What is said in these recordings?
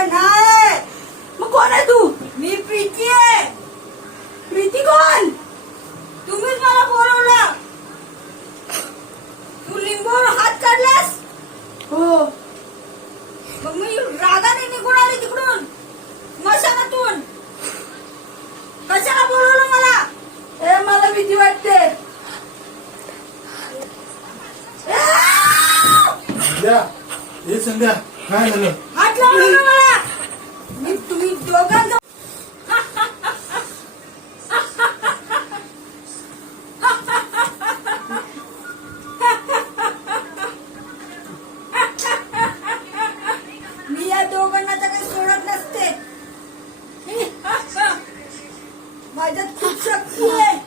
अरे नाही. मग कोण आहे तू? मी प्रीती आहे. प्रीती कोण? तुम्हीच मला बोलवलं. तू लिंबूवर हात काढलास. हो. मग मी रागाने निघून आले तिकडून मशानातून. कशाला बोलवलं मला? ए मला भीती वाटते. संध्या, हे संध्या काय झालं? हात लावू नका मला. मी तुम्ही दोघांचा मी या दोघांना तर काही सोडत नसते. माझ्यात खूप शक्ती आहे.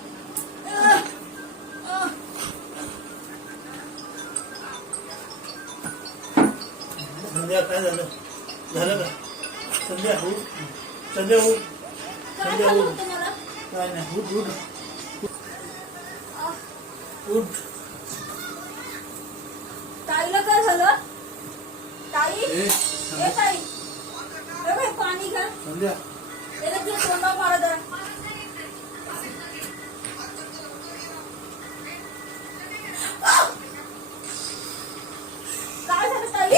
संध्या काय झालं? झालं का? संध्या हो, संध्या हो, काय संध्या झालं हो. होतं मला? काय नाही, उठ उठ उठ. ताईला काय झालं? ताई ए, ए ताई ए बाई, पाणी घ्या. संध्या त्याला ते तोंडावर मारा जरा. काय झालं ताई?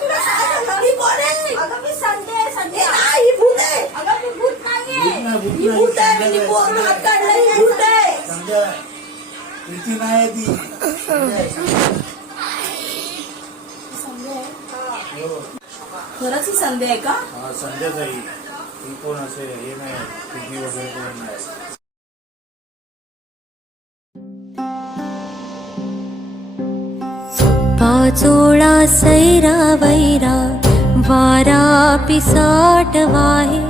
तुला काय झालं? ही कोण आहे? अगं मी संडे संडे. ए नाही, ही भूत आहे. अगं मी भूत नाहीये. भूत नाही, भूत ही नाही. भूत आहे. संध्या मी काय? पोरून हात संध्या काढला. ही भूत आहे. संध्या, प्रीती नाही आहे ती. संध्या आहे, संध्या. हो. खरंच ही संध्या आहे का? हा, संध्याच आहे. ती कोण असे हे नाही, प्रीती वगैरे कोण नाही. पाचोळा सैरा वैरा वारा पिसाट वाहे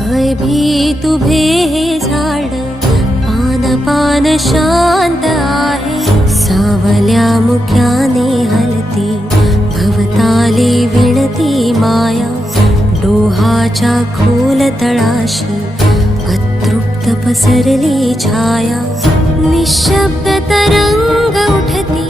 भयभीत उभे हे झाड पान पान शांत आहे सावल्या मुख्याने हलती भवताली विणती माया डोहाच्या खोल तळाशी अतृप्त पसरली छाया निशब्द तरंग उठती